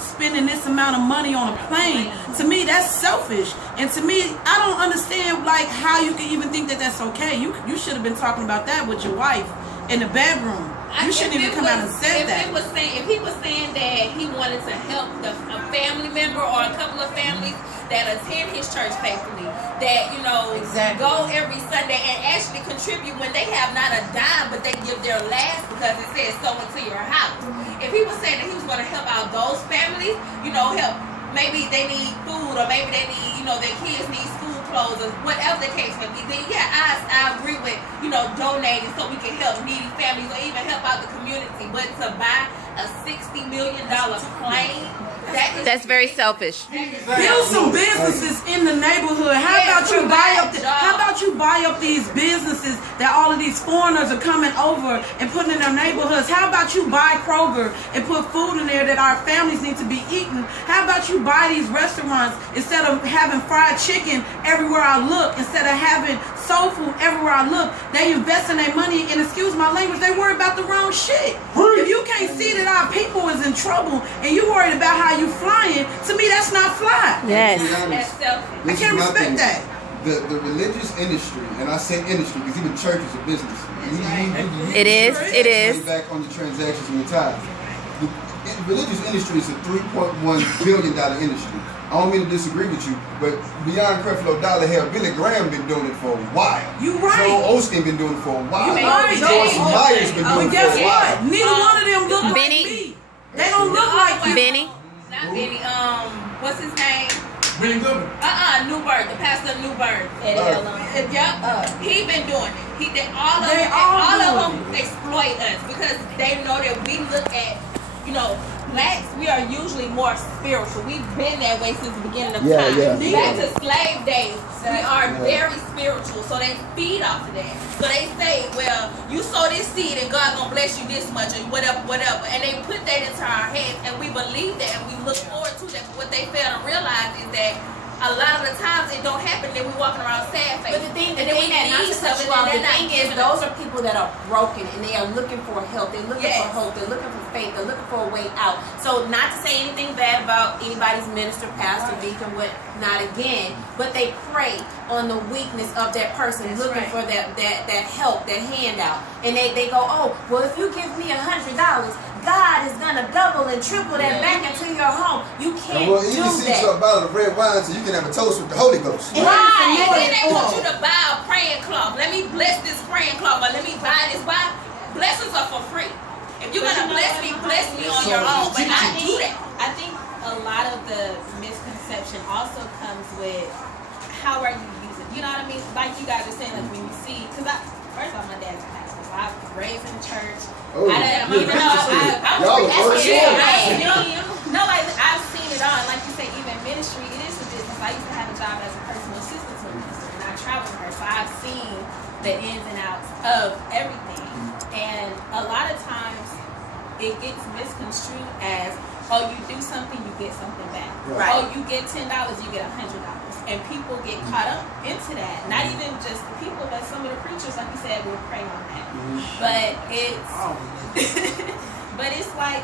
spending this amount of money on a plane. To me, that's selfish. And to me, I don't understand like how you can even think that that's okay. You should have been talking about that with your wife in the bedroom. You shouldn't even come out and say that. If he was saying that he wanted to help a family member or a couple of families that attend his church faithfully, that, you know, go every Sunday and actually contribute when they have not a dime, but they give their last because it says sow into your house. If he was saying that he was going to help out those families, you know, help, maybe they need food or maybe they need, you know, their kids need school clothes or whatever the case may be, then yeah, I agree with, you know, donating so we can help needy families or even help out the community. But to buy a $60 million plane, that's very selfish. Build some businesses in the neighborhood. How about you buy up these businesses that all of these foreigners are coming over and putting in their neighborhoods? How about you buy Kroger and put food in there that our families need to be eating? How about you buy these restaurants instead of having fried chicken everywhere I look, instead of having soul food everywhere I look? They invest in their money, and excuse my language, they worry about the wrong shit. If you can't see that our people is in trouble and you worried about how you flying, to me that's not fly. Yes. That's selfish. I can't respect that. The religious industry, and I say industry because even church is a business. It is. Back on your transactions and your tithes. The religious industry is a $3.1 billion industry. I don't mean to disagree with you, but beyond Creflo Dollar, hell, Billy Graham been doing it for a while. You right. Joel Osteen been doing it for a while. You right. Joyce Meyer's been doing it for a while. But guess what? Neither one of them look like me. They don't look like you. Benny. Not Benny. What's his name? Benny Goodman. Newburgh, the pastor of Newburgh. He been doing it. All of them exploit us because they know that we look at, you know, blacks, we are usually more spiritual. We've been that way since the beginning of time. Back to slave days, we are very spiritual. So they feed off of that. So they say, well, you sow this seed and God gonna bless you this much or whatever. And they put that into our heads and we believe that and we look forward to that. But what they fail to realize is that a lot of the times it don't happen, then we walking around sad face. But the thing is, those are people that are broken and they are looking for help. They're looking for hope. They're looking for faith. They're looking for a way out. So not to say anything bad about anybody's minister, pastor, deacon, what not again, but they prey on the weakness of that person, looking for that help, that handout. And they go, oh, well, if you give me $100, God is gonna double and triple that back into your home. You can't do that. You can see a bottle of red wine so you can have a toast with the Holy Ghost. Right. And then they want you to buy a praying cloth. Let me bless this praying cloth, or let me buy this. Why? Blessings are for free. If you're gonna bless me on your own. But I do that. I think a lot of the misconception also comes with how are you using. You know what I mean? Like you guys are saying, like when you see, because first of all, my dad's a pastor, so I was raised in the church. Oh, I've seen it all. Like you say, even ministry, it is a business. I used to have a job as a personal assistant to a minister, and I traveled with her, so I've seen the ins and outs of everything. And a lot of times, it gets misconstrued as, oh, you do something, you get something back. Right. Oh, you get $10, you get $100. And people get caught up into that. Not even just the people, but some of the preachers, like you said, will prey on that. But it's like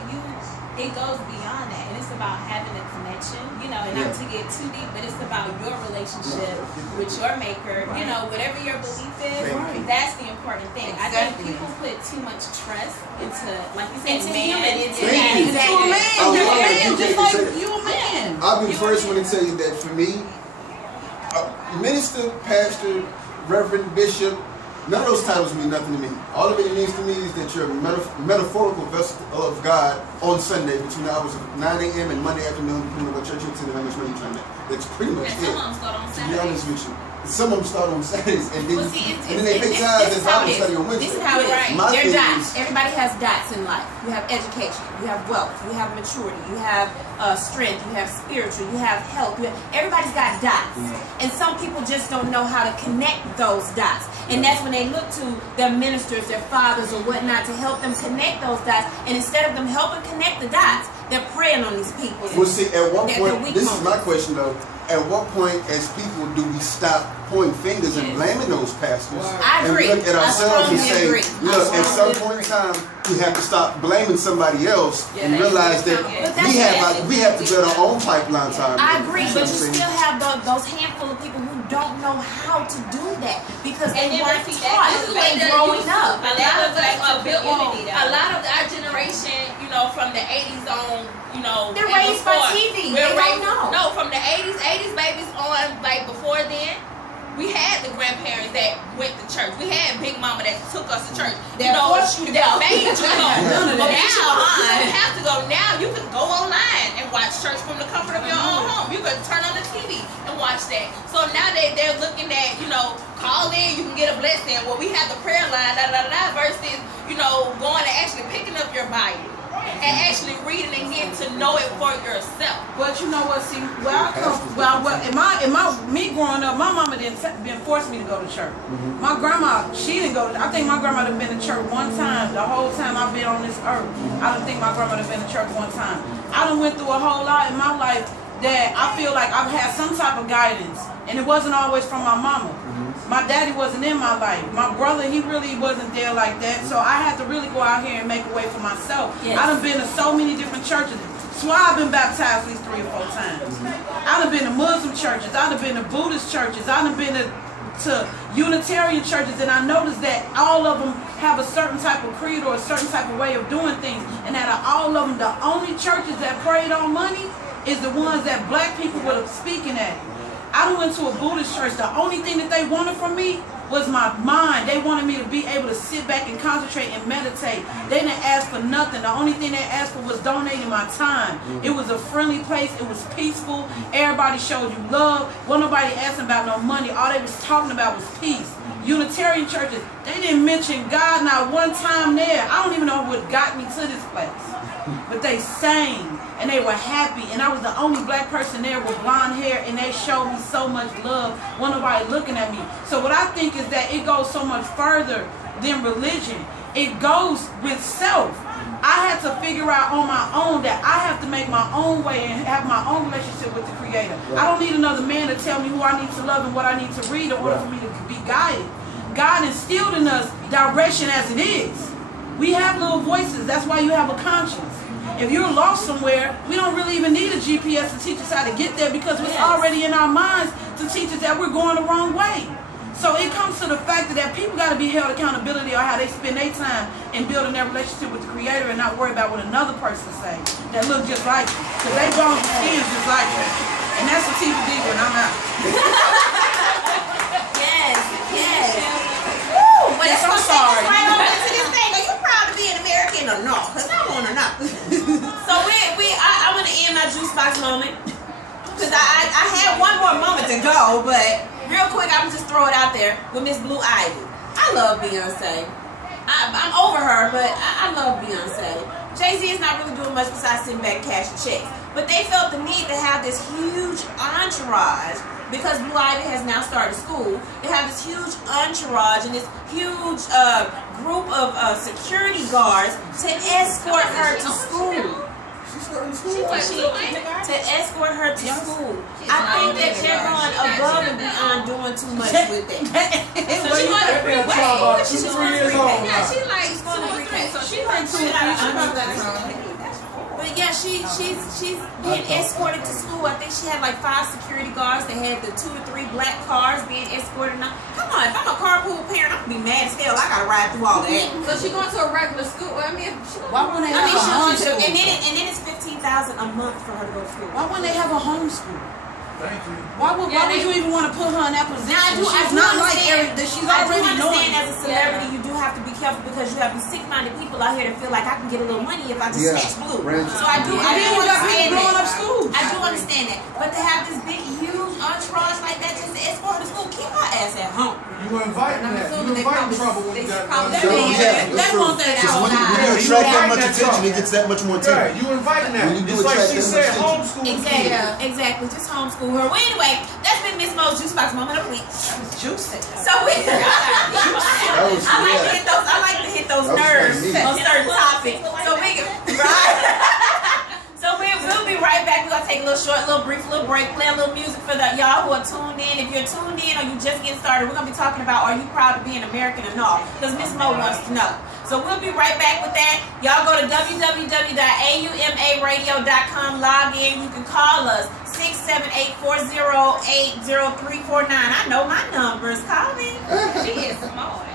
it goes beyond that. And it's about having a connection, you know, and not to get too deep, but it's about your relationship with your maker, you know, whatever your belief is, that's the important thing. I think people put too much trust into, like you said, Just like you a man. I'll be the first one to tell you that for me, minister, pastor, reverend, bishop, none of those titles mean nothing to me. All of it means to me is that you're a metaphorical vessel of God on Sunday between the hours of 9 a.m. and Monday afternoon, depending on what church you're attending, how much money you're trying to make. That's pretty much it. Some of them start on Saturdays. To be honest with you. Some of them start on Saturdays and then they pick times and Bible study on Wednesday. This is how it is. They're dots. Everybody has dots in life. You have education, you have wealth, you have maturity, you have strength, you have spiritual, you have health. Everybody's got dots. And some people just don't know how to connect those dots. And that's when they look to their ministers, their fathers or whatnot to help them connect those dots. And instead of them helping connect the dots, they're preying on these people. Well, see, at one point, this is my question though. at what point, as people, do we stop pointing fingers and blaming those pastors I agree. and look at ourselves and I say, agree. look, at some point in time, we have to stop blaming somebody else and realize that we have to build our own pipelines. I agree, but you still have those handful of people who don't know how to do that because they weren't taught growing up. A lot of our generation, you know, from the 80s on, you know, they're raised by TV. They don't know. No, from the 80s babies on, like before then, we had the grandparents that went to church. We had Big Mama that took us to church. That forced you to go. Made you go. None of But that. now you don't have to go. Now you can go online and watch church from the comfort of your own home. You can turn on the TV and watch that. So now they're looking at, you know, call in, you can get a blessing. Well, we have the prayer line, versus, you know, going and actually picking up your Bible and actually reading and getting to know it for yourself. But you know what? See, where I come, me growing up, my mama didn't force me to go to church. My grandma, she didn't go. I think my grandma had been to church one time. The whole time I've been on this earth, I don't think my grandma had been to church one time. I done went through a whole lot in my life that I feel like I've had some type of guidance, and it wasn't always from my mama. My daddy wasn't in my life. My brother, he really wasn't there like that. So I had to really go out here and make a way for myself. Yes. I done been to so many different churches. So I've been baptized at least 3 or 4 times. I done been to Muslim churches. I done been to Buddhist churches. I done been to Unitarian churches, and I noticed that all of them have a certain type of creed or a certain type of way of doing things. And out of all of them, the only churches that prayed on money is the ones that black people were speaking at. I went to a Buddhist church. The only thing that they wanted from me was my mind. They wanted me to be able to sit back and concentrate and meditate. They didn't ask for nothing. The only thing they asked for was donating my time. It was a friendly place. It was peaceful. Everybody showed you love. Wasn't nobody asking about no money. All they was talking about was peace. Unitarian churches, they didn't mention God not one time there. I don't even know what got me to this place. But they sang and they were happy, and I was the only black person there with blonde hair, and they showed me so much love. Wasn't nobody looking at me. So what I think is that it goes so much further than religion. It goes with self. I had to figure out on my own that I have to make my own way and have my own relationship with the Creator. Right. I don't need another man to tell me who I need to love and what I need to read in order for me to be guided. God instilled in us direction as it is. We have little voices. That's why you have a conscience. If you're lost somewhere, we don't really even need a GPS to teach us how to get there because it's already in our minds to teach us that we're going the wrong way. So it comes to the fact that people got to be held accountability on how they spend their time in building their relationship with the Creator and not worry about what another person say that look just like you. Because they bones and skins just like you. And that's Sativa D when I'm out. Yes. Woo! But Yes, it's I'm sorry. right over into this thing. Are you proud to be an American or not? Because I want to know. So I want to end my juice box moment. Because I had one more moment to go, but real quick, I'm just throw it out there with Miss Blue Ivy. I love Beyonce. I'm over her, but I love Beyonce. Jay-Z is not really doing much besides sitting back and cashing checks. But they felt the need to have this huge entourage because Blue Ivy has now started school. They have this huge entourage and this huge group of security guards to escort her to school. To escort her to school. I think that they're going above and beyond doing too much with it. So she going to pre-K. She's 3 years old. Yeah, she like 2 or 3. So she like 2 or 3. But yeah, she's being escorted to school. I think she had like 5 security guards. They had the 2 to 3 black cars being escorted. Now, come on, if I'm a carpool parent, I'm gonna be mad as hell. I gotta ride through all that. So she going to a regular school? I mean, why wouldn't they have a homeschool? And then it's $15,000 a month for her to go to school. Why wouldn't they have a homeschool? Thank you. Why would you even want to put her in that position? Now, She's not like Eric. She's already knowing. As a celebrity, you do have to be careful because you have these sick-minded people out here that feel like I can get a little money if I just snatch Blue. So I do understand that. I do understand that. But to have this big, huge entourage like that just to escort her to school, keep her ass at home. You were inviting that. You were inviting trouble when you got done. They want that When outside. you attract that much attention, it gets that much more Right, attention. you inviting that. When you do It's like attract she that said, much homeschool kids. Exactly. Just homeschool her. Well, anyway, that's been Miss Mo's Juice Box Moment of the Week. Juicy. So I like to hit those nerves on certain topics. So we'll be be right back. We're gonna take a brief break, play a little music for the y'all who are tuned in. If you're tuned in or you just getting started, we're gonna be talking about are you proud to be an American or not? Because Miss Mo wants to know. So we'll be right back with that. Y'all go to www.aumaradio.com, log in. You can call us 678-408-0349. I know my numbers. Call me. She is smart.